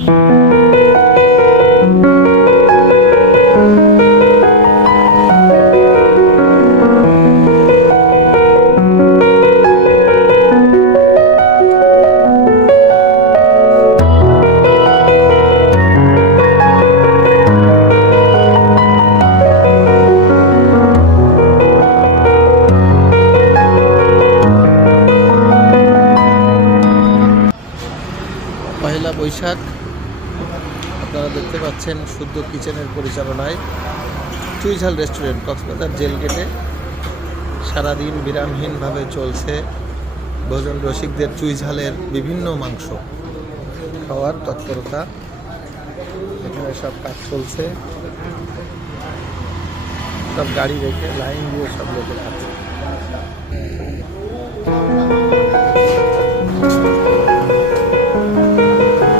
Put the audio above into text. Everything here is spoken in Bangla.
পহেলা বৈশাখ আপনারা দেখতে পাচ্ছেন শুদ্ধ কিচেনের পরিচালনায় চুইঝাল রেস্টুরেন্ট কক্সবাজার জেল গেটে সারাদিন বিরামহীনভাবে চলছে ভোজন রসিকদের চুইঝালের বিভিন্ন মাংস খাওয়ার তৎপরতা। এখানে সব কাজ চলছে, সব গাড়ি রেখে লাইন দিয়ে সব লোকে খাচ্ছে।